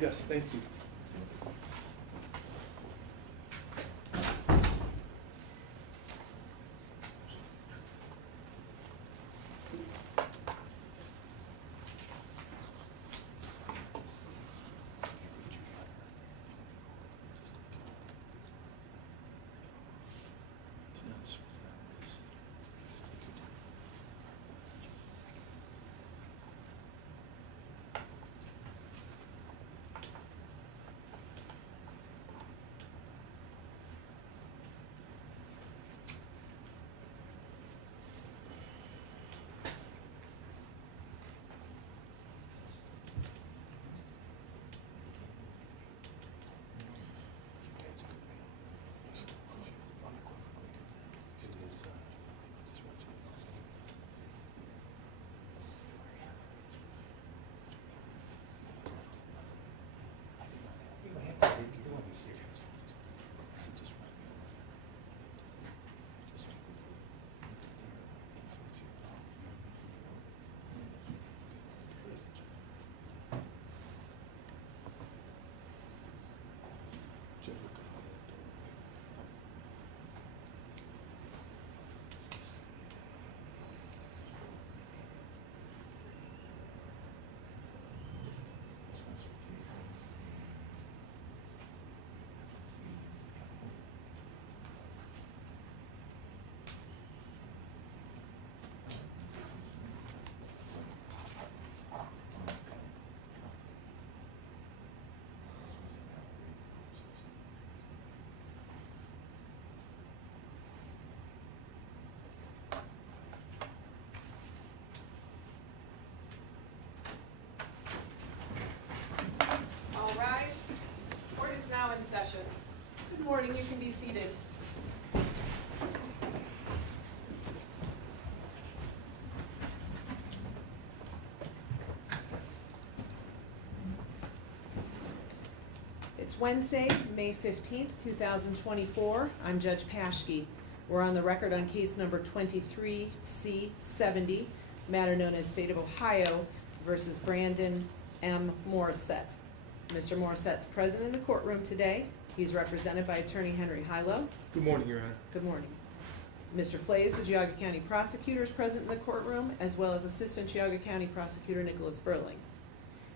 Yes, thank you. In session. Good morning, you can be seated. It's Wednesday, May 15th, 2024. I'm Judge Paschke. We're on the record on case number 23C70, matter known as State of Ohio versus Brandon M. Morrissette. Mr. Morissette's present in the courtroom today. He's represented by Attorney Henry Hilo. Good morning, Your Honor. Good morning. Mr. Pleas, the Geauga County Prosecutor, is present in the courtroom, as well as Assistant Geauga County Prosecutor Nicholas Burling.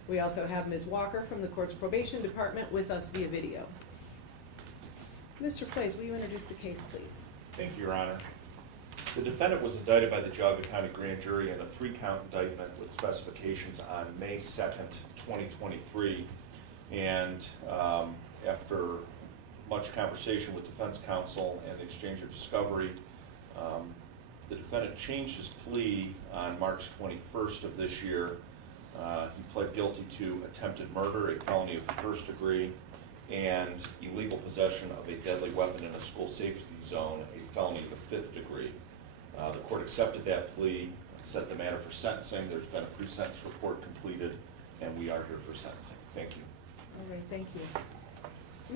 We also have Ms. Walker from the Court's Probation Department with us via video. Mr. Pleas, will you introduce the case, please? Thank you, Your Honor. The defendant was indicted by the Geauga County Grand Jury in a 3-count indictment with specifications on May 2nd, 2023. And after much conversation with defense counsel and the exchange of discovery, the defendant changed his plea on March 21st of this year. He pled guilty to attempted murder, a felony of the 1st degree, and illegal possession of a deadly weapon in a school safety zone, a felony of the 5th degree. The court accepted that plea, set the matter for sentencing. There's been a pre-sentence report completed, and we are here for sentencing. Thank you. All right, thank you.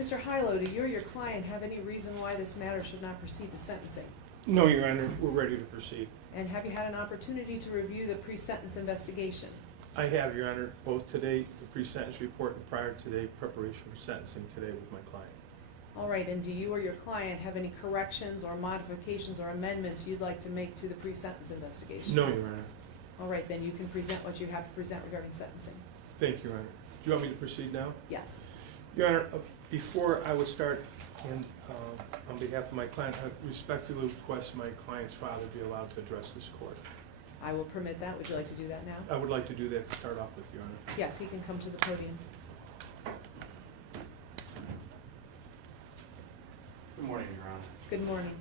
Mr. Hilo, do you or your client have any reason why this matter should not proceed to sentencing? No, Your Honor, we're ready to proceed. And have you had an opportunity to review the pre-sentence investigation? I have, Your Honor, both today, the pre-sentence report, and prior to today, preparation for sentencing today with my client. All right, and do you or your client have any corrections or modifications or amendments you'd like to make to the pre-sentence investigation? No, Your Honor. All right, then you can present what you have to present regarding sentencing. Thank you, Your Honor. Do you want me to proceed now? Yes. Your Honor, before I would start, and on behalf of my client, I respectfully request my client's father be allowed to address this court. I will permit that. Would you like to do that now? I would like to do that to start off with, Your Honor. Yes, he can come to the podium. Good morning, Your Honor. Good morning.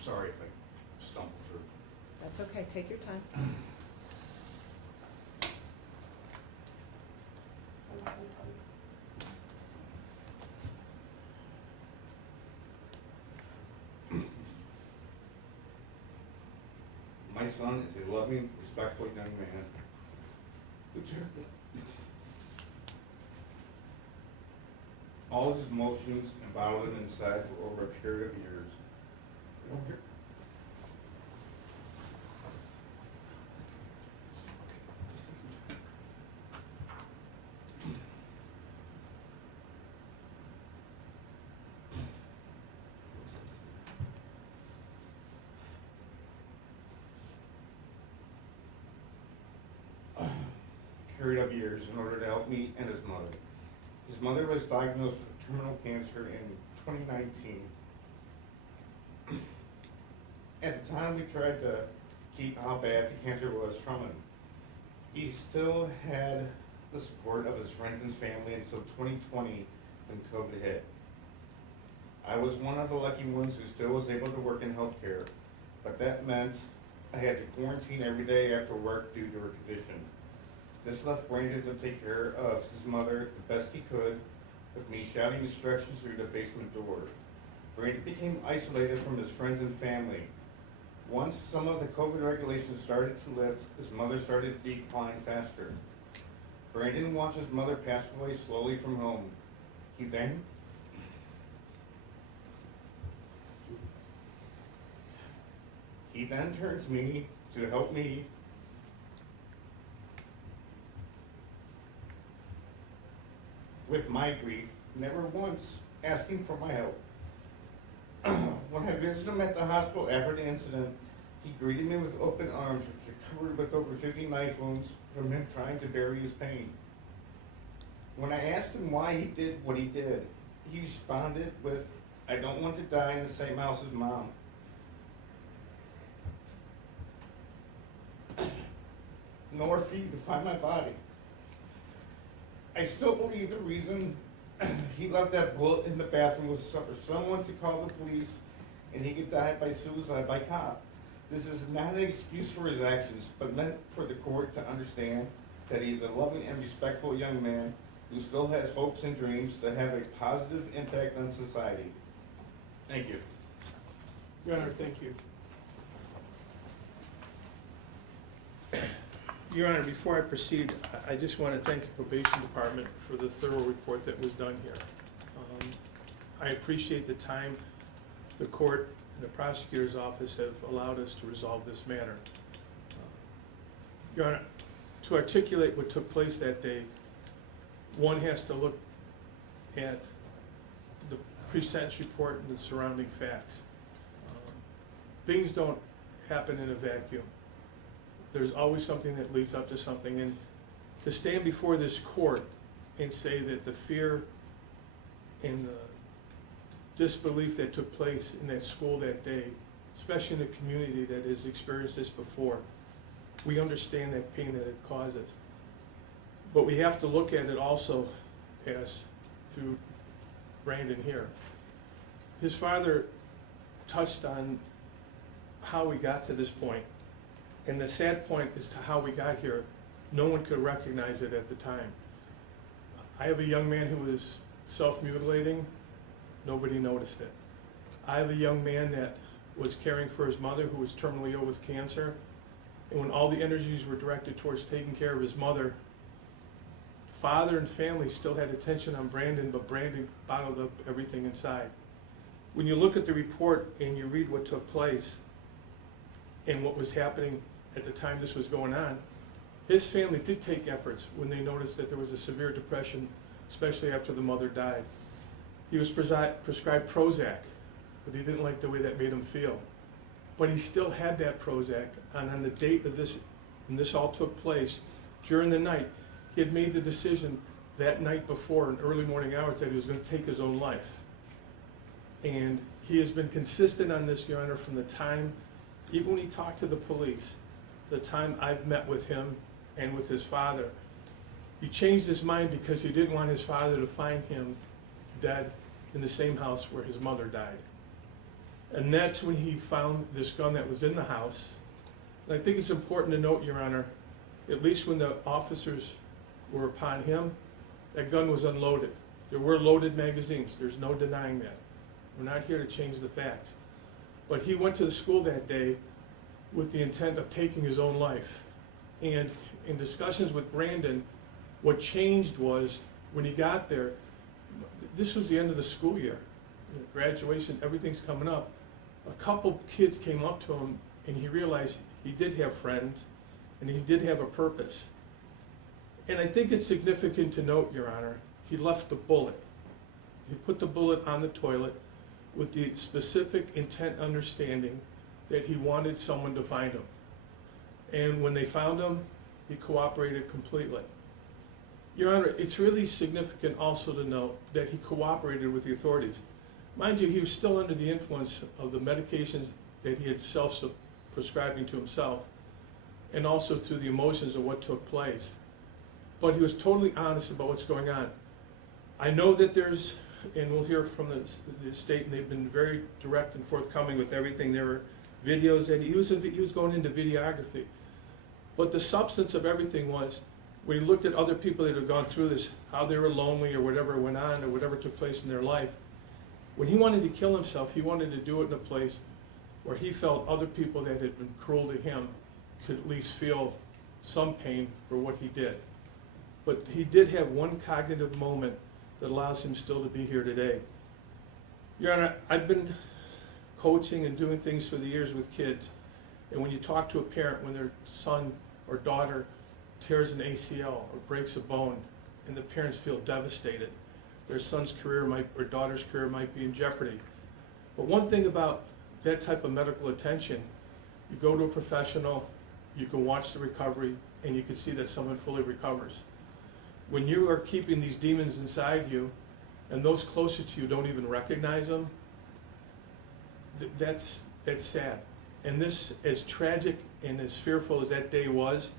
Sorry if I stumbled through. That's okay. Take your time. My son is a loving, respectful young man who took all his emotions and bottled them inside for over a period of years. period of years in order to help me and his mother. His mother was diagnosed with terminal cancer in 2019. At the time, we tried to keep how bad the cancer was from him. He still had the support of his friends and family until 2020 when COVID hit. I was one of the lucky ones who still was able to work in healthcare, but that meant I had to quarantine every day after work due to her condition. This left Brandon to take care of his mother the best he could, with me shouting instructions through the basement door. Brandon became isolated from his friends and family. Once some of the COVID regulations started to lift, his mother started to decline faster. Brandon watched his mother pass away slowly from home. He then turned to me to help me with my grief, never once asking for my help. When I visited him at the hospital after the incident, he greeted me with open arms, which were covered with over 50 knife wounds from him trying to bury his pain. When I asked him why he did what he did, he responded with, "I don't want to die in the same house as Mom." Nor for you to find my body. I still believe the reason he left that bullet in the bathroom was for someone to call the police and he could die by suicide by cop. This is not an excuse for his actions, but meant for the court to understand that he's a loving and respectful young man who still has hopes and dreams to have a positive impact on society. Thank you. Your Honor, thank you. Your Honor, before I proceed, I just want to thank the probation department for the thorough report that was done here. I appreciate the time the court and the prosecutor's office have allowed us to resolve this matter. Your Honor, to articulate what took place that day, one has to look at the pre-sentence report and the surrounding facts. Things don't happen in a vacuum. There's always something that leads up to something, and to stand before this court and say that the fear and the disbelief that took place in that school that day, especially in a community that has experienced this before, we understand that pain that it causes. But we have to look at it also as through Brandon here. His father touched on how we got to this point. And the sad point as to how we got here, no one could recognize it at the time. I have a young man who was self-mutilating, nobody noticed it. I have a young man that was caring for his mother who was terminally ill with cancer, and when all the energies were directed towards taking care of his mother, father and family still had attention on Brandon, but Brandon bottled up everything inside. When you look at the report and you read what took place and what was happening at the time this was going on, his family did take efforts when they noticed that there was a severe depression, especially after the mother died. He was prescribed Prozac, but he didn't like the way that made him feel. But he still had that Prozac, and on the date of this, when this all took place, during the night, he had made the decision that night before in early morning hours that he was going to take his own life. And he has been consistent on this, Your Honor, from the time, even when he talked to the police, the time I've met with him and with his father. He changed his mind because he didn't want his father to find him dead in the same house where his mother died. And that's when he found this gun that was in the house. And I think it's important to note, Your Honor, at least when the officers were upon him, that gun was unloaded. There were loaded magazines, there's no denying that. We're not here to change the facts. But he went to the school that day with the intent of taking his own life. And in discussions with Brandon, what changed was when he got there, this was the end of the school year. Graduation, everything's coming up. A couple kids came up to him and he realized he did have friends and he did have a purpose. And I think it's significant to note, Your Honor, he left the bullet. He put the bullet on the toilet with the specific intent understanding that he wanted someone to find him. And when they found him, he cooperated completely. Your Honor, it's really significant also to note that he cooperated with the authorities. Mind you, he was still under the influence of the medications that he had self-prescribing to himself, and also to the emotions of what took place. But he was totally honest about what's going on. I know that there's, and we'll hear from the state, and they've been very direct and forthcoming with everything. There were videos that he was going into videography. But the substance of everything was, when he looked at other people that had gone through this, how they were lonely or whatever went on or whatever took place in their life, when he wanted to kill himself, he wanted to do it in a place where he felt other people that had been cruel to him could at least feel some pain for what he did. But he did have one cognitive moment that allows him still to be here today. Your Honor, I've been coaching and doing things for the years with kids, and when you talk to a parent when their son or daughter tears an ACL or breaks a bone, and the parents feel devastated, their son's career or daughter's career might be in jeopardy. But one thing about that type of medical attention, you go to a professional, you can watch the recovery, and you can see that someone fully recovers. When you are keeping these demons inside you, and those closest to you don't even recognize them, that's sad. And this, as tragic and as fearful as that day was,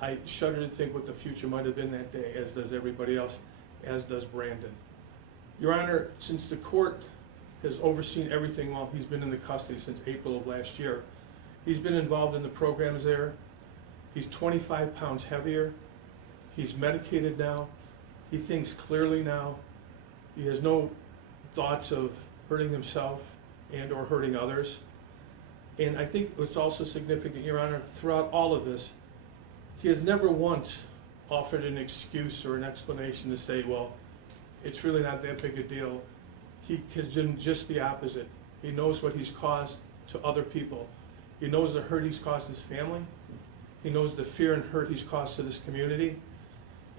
I shudder to think what the future might have been that day, as does everybody else, as does Brandon. Your Honor, since the court has overseen everything while he's been in the custody since April of last year, he's been involved in the programs there. He's 25 pounds heavier. He's medicated now. He thinks clearly now. He has no thoughts of hurting himself and or hurting others. And I think what's also significant, Your Honor, throughout all of this, he has never once offered an excuse or an explanation to say, well, it's really not that big a deal. He has done just the opposite. He knows what he's caused to other people. He knows the hurt he's caused his family. He knows the fear and hurt he's caused to this community.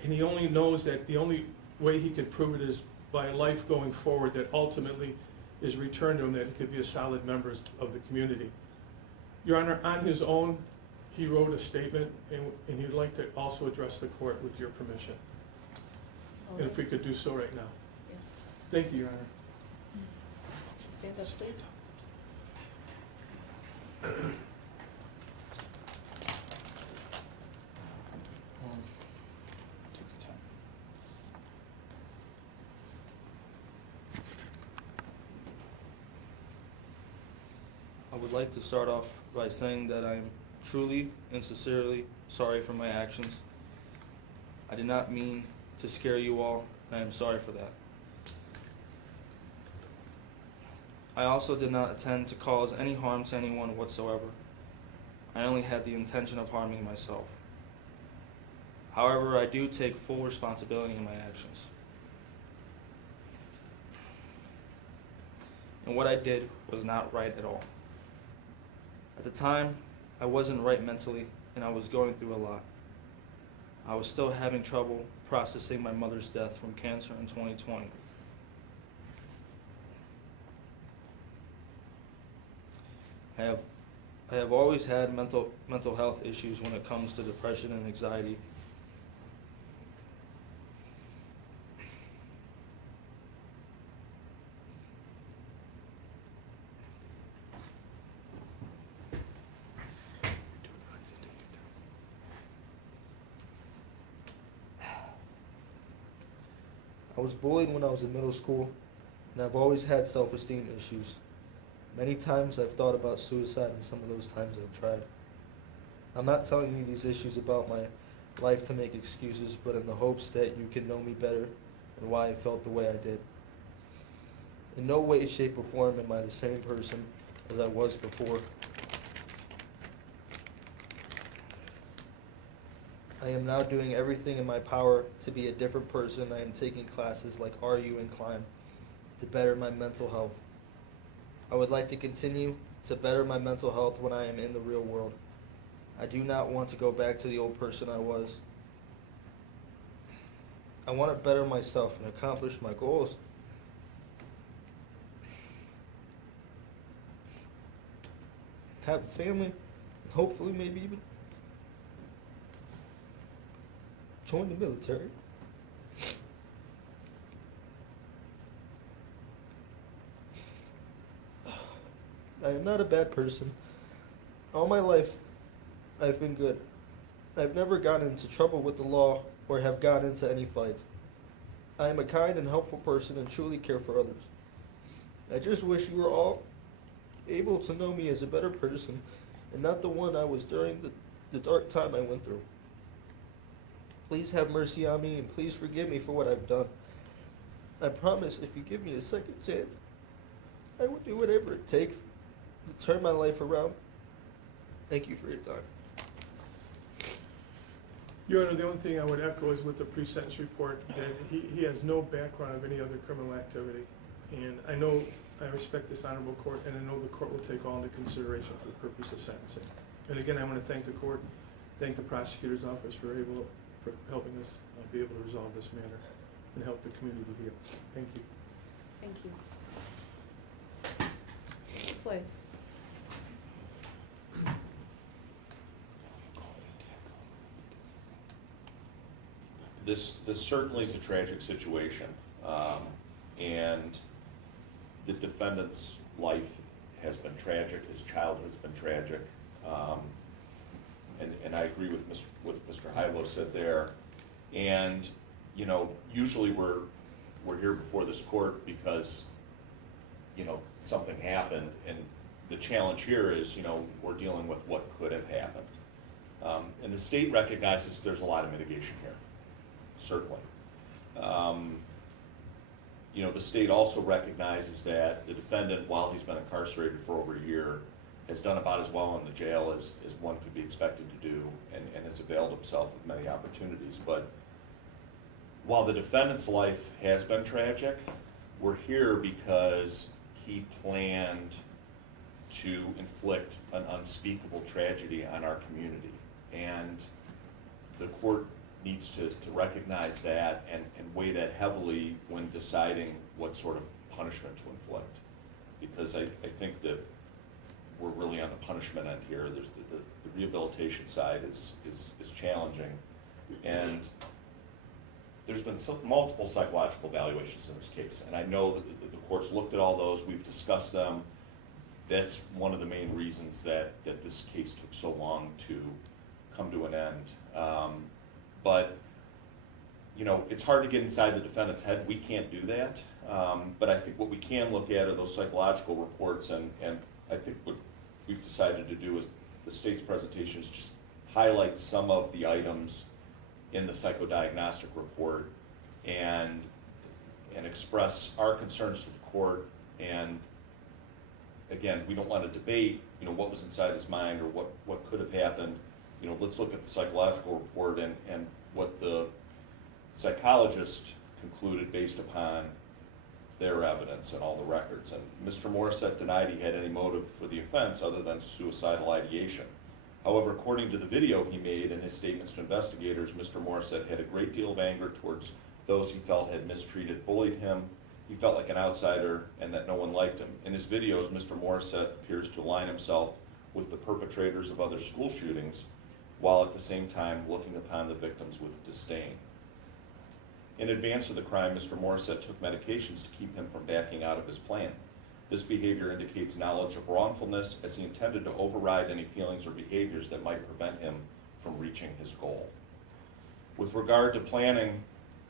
And he only knows that the only way he can prove it is by a life going forward that ultimately is returned to him, that he could be a solid member of the community. Your Honor, on his own, he wrote a statement, and he'd like to also address the court with your permission. And if we could do so right now. Yes. Thank you, Your Honor. Stand up, please. I would like to start off by saying that I am truly and sincerely sorry for my actions. I did not mean to scare you all, and I am sorry for that. I also did not intend to cause any harm to anyone whatsoever. I only had the intention of harming myself. However, I do take full responsibility in my actions. And what I did was not right at all. At the time, I wasn't right mentally, and I was going through a lot. I was still having trouble processing my mother's death from cancer in 2020. I have always had mental health issues when it comes to depression and anxiety. I was bullied when I was in middle school, and I've always had self-esteem issues. Many times I've thought about suicide, and some of those times I've tried. I'm not telling you these issues about my life to make excuses, but in the hopes that you can know me better and why I felt the way I did. In no way, shape, or form am I the same person as I was before. I am now doing everything in my power to be a different person. I am taking classes like RU and Climb to better my mental health. I would like to continue to better my mental health when I am in the real world. I do not want to go back to the old person I was. I want to better myself and accomplish my goals. Have a family, and hopefully maybe even join the military. I am not a bad person. All my life, I've been good. I've never gotten into trouble with the law or have gotten into any fights. I am a kind and helpful person and truly care for others. I just wish you were all able to know me as a better person and not the one I was during the dark time I went through. Please have mercy on me and please forgive me for what I've done. I promise if you give me a second chance, I will do whatever it takes to turn my life around. Thank you for your time. Your Honor, the only thing I would echo is with the pre-sentence report, that he has no background of any other criminal activity. And I know, I respect this honorable court, and I know the court will take all into consideration for the purpose of sentencing. And again, I want to thank the court, thank the prosecutor's office for helping us be able to resolve this matter and help the community heal. Thank you. Thank you. Please. This certainly is a tragic situation, and the defendant's life has been tragic, his childhood's been tragic, and I agree with Mr. Hilo said there. And you know, usually we're here before this court because something happened, and the challenge here is we're dealing with what could have happened, and the state recognizes there's a lot of mitigation here. Certainly. The state also recognizes that the defendant, while he's been incarcerated for over a year, has done about as well in the jail as one could be expected to do, and has availed himself of many opportunities. But while the defendant's life has been tragic, we're here because he planned to inflict an unspeakable tragedy on our community. And the court needs to recognize that and weigh that heavily when deciding what sort of punishment to inflict. Because I think that we're really on the punishment end here. There's the rehabilitation side is challenging. And there's been multiple psychological evaluations in this case. And I know that the court's looked at all those, we've discussed them. That's one of the main reasons that this case took so long to come to an end. But it's hard to get inside the defendant's head. We can't do that. But I think what we can look at are those psychological reports, and I think what we've decided to do is the state's presentation is just highlight some of the items in the psychodiagnostic report and express our concerns to the court. And again, we don't want to debate what was inside his mind or what could have happened. Let's look at the psychological report and what the psychologist concluded based upon their evidence and all the records. And Mr. Morrissette denied he had any motive for the offense other than suicidal ideation. However, according to the video he made and his statements to investigators, Mr. Morrissette had a great deal of anger towards those he felt had mistreated, bullied him. He felt like an outsider and that no one liked him. In his videos, Mr. Morrissette appears to align himself with the perpetrators of other school shootings, while at the same time looking upon the victims with disdain. In advance of the crime, Mr. Morrissette took medications to keep him from backing out of his plan. This behavior indicates knowledge of wrongfulness, as he intended to override any feelings or behaviors that might prevent him from reaching his goal. With regard to planning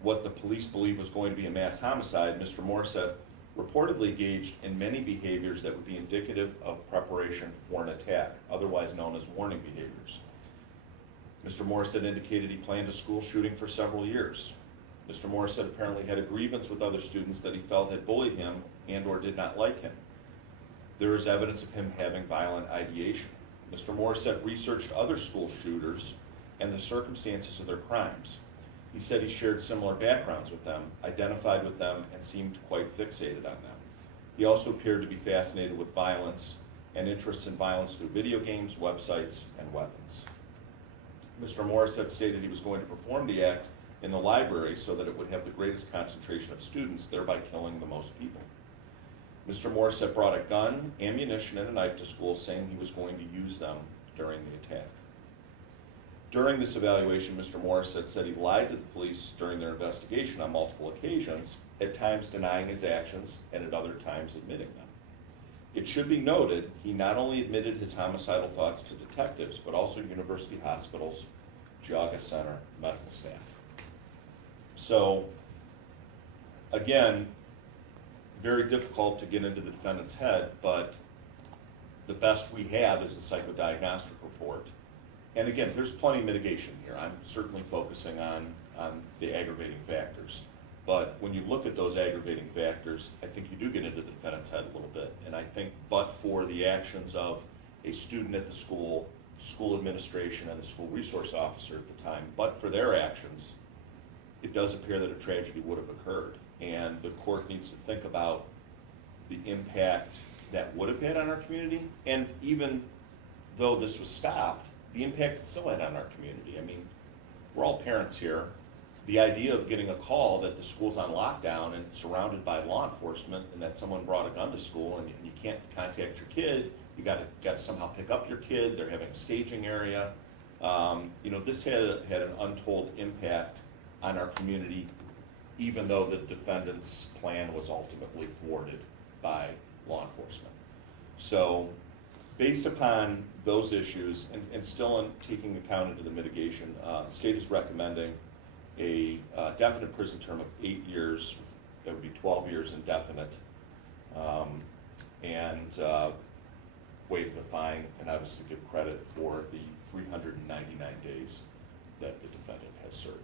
what the police believe was going to be a mass homicide, Mr. Morrissette reportedly engaged in many behaviors that would be indicative of preparation for an attack, otherwise known as warning behaviors. Mr. Morrissette indicated he planned a school shooting for several years. Mr. Morrissette apparently had a grievance with other students that he felt had bullied him and or did not like him. There is evidence of him having violent ideation. Mr. Morrissette researched other school shooters and the circumstances of their crimes. He said he shared similar backgrounds with them, identified with them, and seemed quite fixated on them. He also appeared to be fascinated with violence and interests in violence through video games, websites, and weapons. Mr. Morrissette stated he was going to perform the act in the library so that it would have the greatest concentration of students, thereby killing the most people. Mr. Morrissette brought a gun, ammunition, and a knife to school, saying he was going to use them during the attack. During this evaluation, Mr. Morrissette said he lied to the police during their investigation on multiple occasions, at times denying his actions and at other times admitting them. It should be noted, he not only admitted his homicidal thoughts to detectives, but also University Hospital's Geauga Center medical staff. So, again, very difficult to get into the defendant's head, but the best we have is a psychodiagnostic report. And again, there's plenty of mitigation here. I'm certainly focusing on the aggravating factors. But when you look at those aggravating factors, I think you do get into the defendant's head a little bit. And I think but for the actions of a student at the school, school administration, and the school resource officer at the time, but for their actions, it does appear that a tragedy would have occurred. And the court needs to think about the impact that would have had on our community. And even though this was stopped, the impact it still had on our community. I mean, we're all parents here. The idea of getting a call that the school's on lockdown and surrounded by law enforcement and that someone brought a gun to school and you can't contact your kid, you got to somehow pick up your kid, they're having a staging area. This had an untold impact on our community, even though the defendant's plan was ultimately thwarted by law enforcement. So, based upon those issues, and still in taking account into the mitigation, the state is recommending a definite prison term of 8 years, that would be 12 years indefinite, and waive the fine, and obviously give credit for the 399 days that the defendant has served.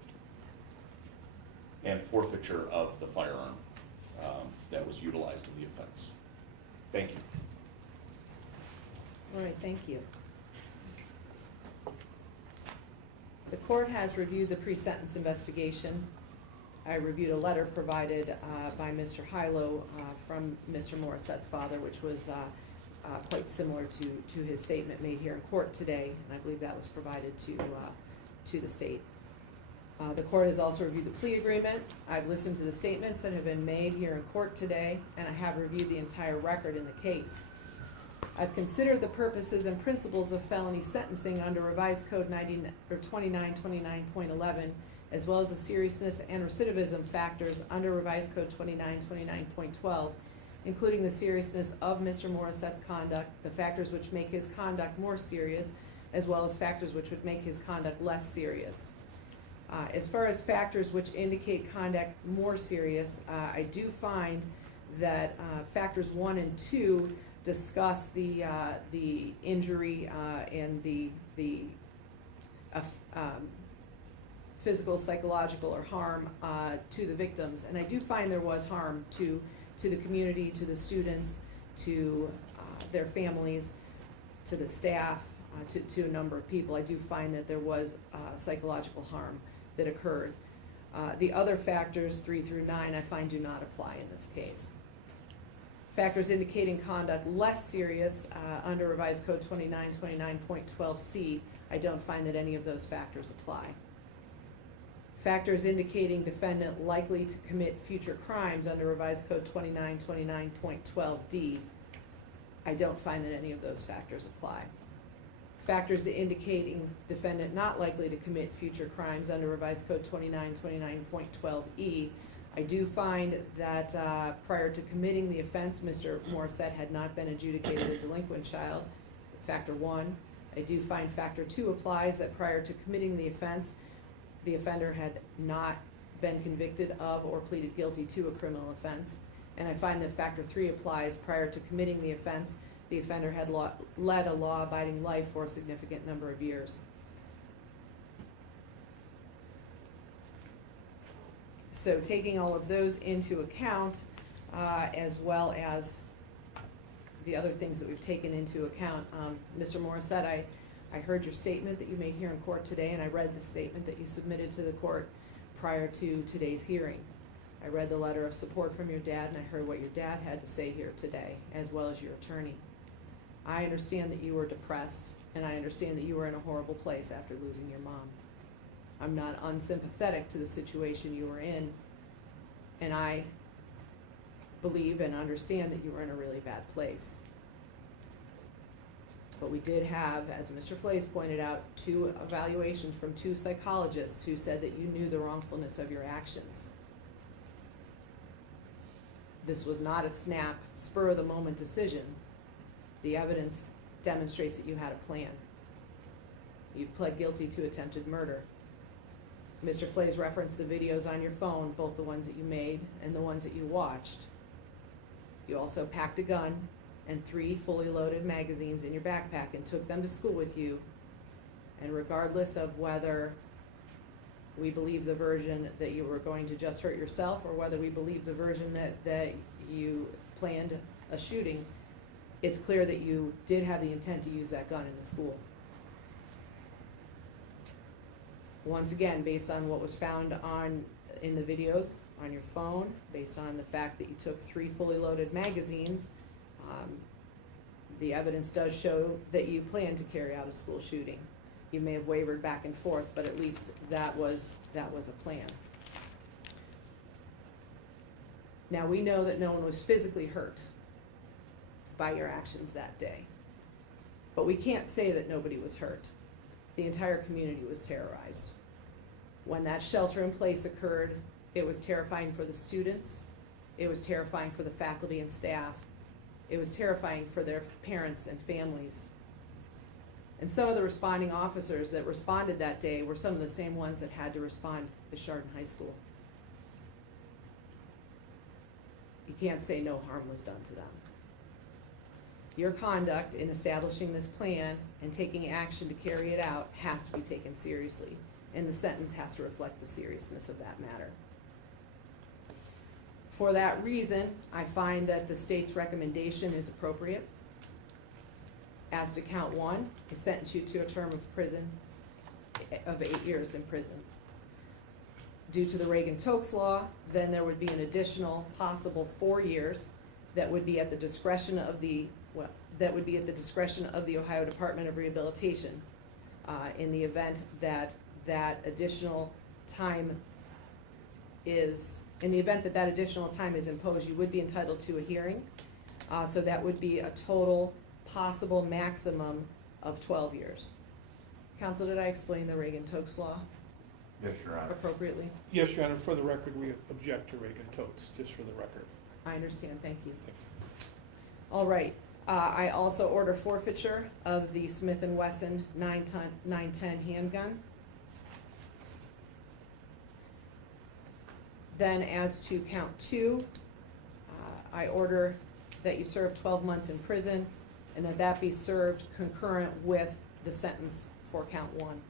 And forfeiture of the firearm that was utilized in the offense. Thank you. All right, thank you. The court has reviewed the pre-sentence investigation. I reviewed a letter provided by Mr. Hilo from Mr. Morissette's father, which was quite similar to his statement made here in court today, and I believe that was provided to the state. The court has also reviewed the plea agreement. I've listened to the statements that have been made here in court today, and I have reviewed the entire record in the case. I've considered the purposes and principles of felony sentencing under Revised Code 2929.11, as well as the seriousness and recidivism factors under Revised Code 2929.12, including the seriousness of Mr. Morissette's conduct, the factors which make his conduct more serious, as well as factors which would make his conduct less serious. As far as factors which indicate conduct more serious, I do find that factors 1 and 2 discuss the injury and the physical, psychological, or harm to the victims, and I do find there was harm to the community, to the students, to their families, to the staff, to a number of people. I do find that there was psychological harm that occurred. The other factors, 3 through 9, I find do not apply in this case. Factors indicating conduct less serious under Revised Code 2929.12c, I don't find that any of those factors apply. Factors indicating defendant likely to commit future crimes under Revised Code 2929.12d, I don't find that any of those factors apply. Factors indicating defendant not likely to commit future crimes under Revised Code 2929.12e, I do find that prior to committing the offense, Mr. Morrissette had not been adjudicated a delinquent child, factor 1. I do find factor 2 applies, that prior to committing the offense, the offender had not been convicted of or pleaded guilty to a criminal offense. And I find that factor 3 applies, prior to committing the offense, the offender had led a law-abiding life for a significant number of years. So taking all of those into account, as well as the other things that we've taken into account, Mr. Morrissette, I heard your statement that you made here in court today, and I read the statement that you submitted to the court prior to today's hearing. I read the letter of support from your dad, and I heard what your dad had to say here today, as well as your attorney. I understand that you were depressed, and I understand that you were in a horrible place after losing your mom. I'm not unsympathetic to the situation you were in, and I believe and understand that you were in a really bad place. But we did have, as Mr. Pleas pointed out, 2 evaluations from 2 psychologists who said that you knew the wrongfulness of your actions. This was not a snap, spur-of-the-moment decision. The evidence demonstrates that you had a plan. You've pled guilty to attempted murder. Mr. Flays referenced the videos on your phone, both the ones that you made and the ones that you watched. You also packed a gun and 3 fully loaded magazines in your backpack and took them to school with you. And regardless of whether we believe the version that you were going to just hurt yourself or whether we believe the version that you planned a shooting, it's clear that you did have the intent to use that gun in the school. Once again, based on what was found in the videos on your phone, based on the fact that you took 3 fully loaded magazines, the evidence does show that you planned to carry out a school shooting. You may have wavered back and forth, but at least that was a plan. Now, we know that no one was physically hurt by your actions that day, but we can't say that nobody was hurt. The entire community was terrorized. When that shelter in place occurred, it was terrifying for the students, it was terrifying for the faculty and staff, it was terrifying for their parents and families. And some of the responding officers that responded that day were some of the same ones that had to respond at Chardon High School. You can't say no harm was done to them. Your conduct in establishing this plan and taking action to carry it out has to be taken seriously, and the sentence has to reflect the seriousness of that matter. For that reason, I find that the state's recommendation is appropriate. As to count 1, I sentence you to a term of prison of 8 years in prison. Due to the Reagan-Tokes law, then there would be an additional possible 4 years that would be at the discretion of the Ohio Department of Rehabilitation in the event that that additional time is imposed. You would be entitled to a hearing, so that would be a total possible maximum of 12 years. Counsel, did I explain the Reagan-Tokes law Yes, Your Honor. appropriately? Yes, Your Honor, for the record, we object to Reagan-Tokes, just for the record. I understand, thank you. Thank you. All right, I also order forfeiture of the Smith & Wesson 910 handgun. Then as to count 2, I order that you serve 12 months in prison and that be served concurrent with the sentence for count 1.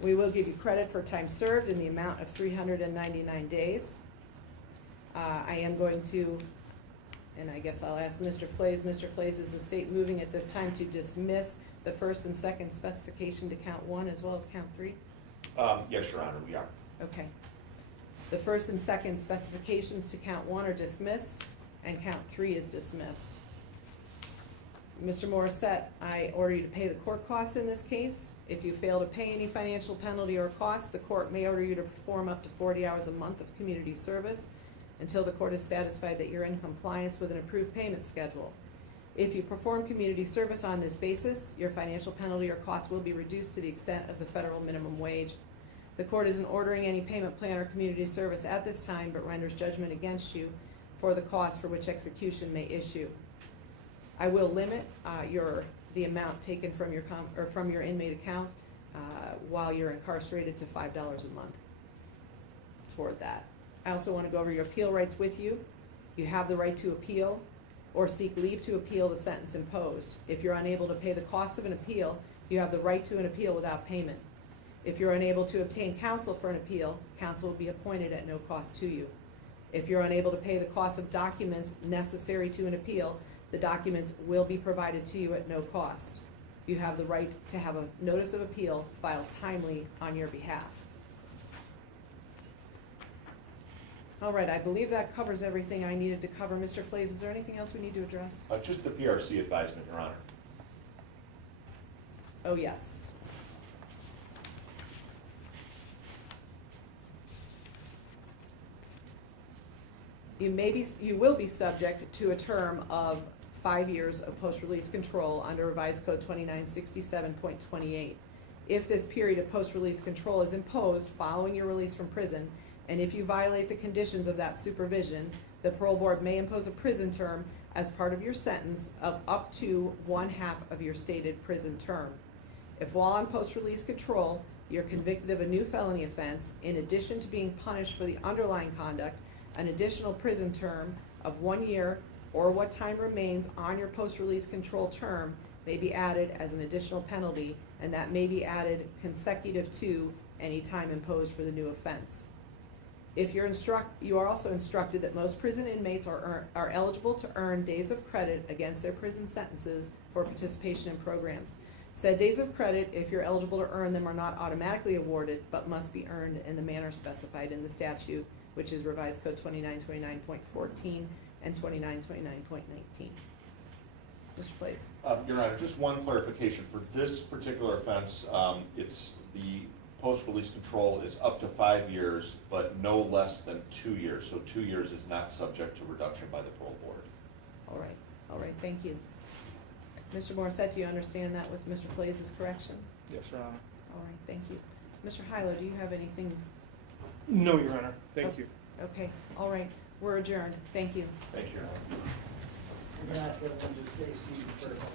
We will give you credit for time served in the amount of 399 days. I am going to, and I guess I'll ask Mr. Flays. Mr. Flays, is the state moving at this time to dismiss the first and second specification to count 1 as well as count 3? Yes, Your Honor, we are. Okay. The first and second specifications to count 1 are dismissed, and count 3 is dismissed. Mr. Morrissette, I order you to pay the court costs in this case. If you fail to pay any financial penalty or cost, the court may order you to perform up to 40 hours a month of community service until the court is satisfied that you're in compliance with an approved payment schedule. If you perform community service on this basis, your financial penalty or cost will be reduced to the extent of the federal minimum wage. The court isn't ordering any payment plan or community service at this time, but renders judgment against you for the cost for which execution may issue. I will limit the amount taken from your inmate account while you're incarcerated to $5 a month toward that. I also want to go over your appeal rights with you. You have the right to appeal or seek leave to appeal the sentence imposed. If you're unable to pay the cost of an appeal, you have the right to an appeal without payment. If you're unable to obtain counsel for an appeal, counsel will be appointed at no cost to you. If you're unable to pay the cost of documents necessary to an appeal, the documents will be provided to you at no cost. You have the right to have a notice of appeal filed timely on your behalf. All right, I believe that covers everything I needed to cover. Mr. Flays, is there anything else we need to address? Just the PRC advisement, Your Honor. Oh, yes. You will be subject to a term of 5 years of post-release control under Revised Code 2967.28. If this period of post-release control is imposed following your release from prison, and if you violate the conditions of that supervision, the parole board may impose a prison term as part of your sentence of up to 1/2 of your stated prison term. If while on post-release control, you're convicted of a new felony offense, in addition to being punished for the underlying conduct, an additional prison term of 1 year or what time remains on your post-release control term may be added as an additional penalty, and that may be added consecutive to any time imposed for the new offense. If you are also instructed that most prison inmates are eligible to earn days of credit against their prison sentences for participation in programs. Said days of credit, if you're eligible to earn them, are not automatically awarded, but must be earned in the manner specified in the statute, which is Revised Code 2929.14 and 2929.19. Mr. Pleas. Your Honor, just one clarification. For this particular offense, it's the post-release control is up to 5 years, but no less than 2 years. So 2 years is not subject to reduction by the parole board. All right, thank you. Mr. Morrissette, do you understand that with Mr. Pleas' correction? Yes, Your Honor. All right, thank you. Mr. Hyler, do you have anything? No, Your Honor. Thank you. Okay, all right, we're adjourned. Thank you. Thank you, Your Honor. We're gonna have to just stay seated for a moment.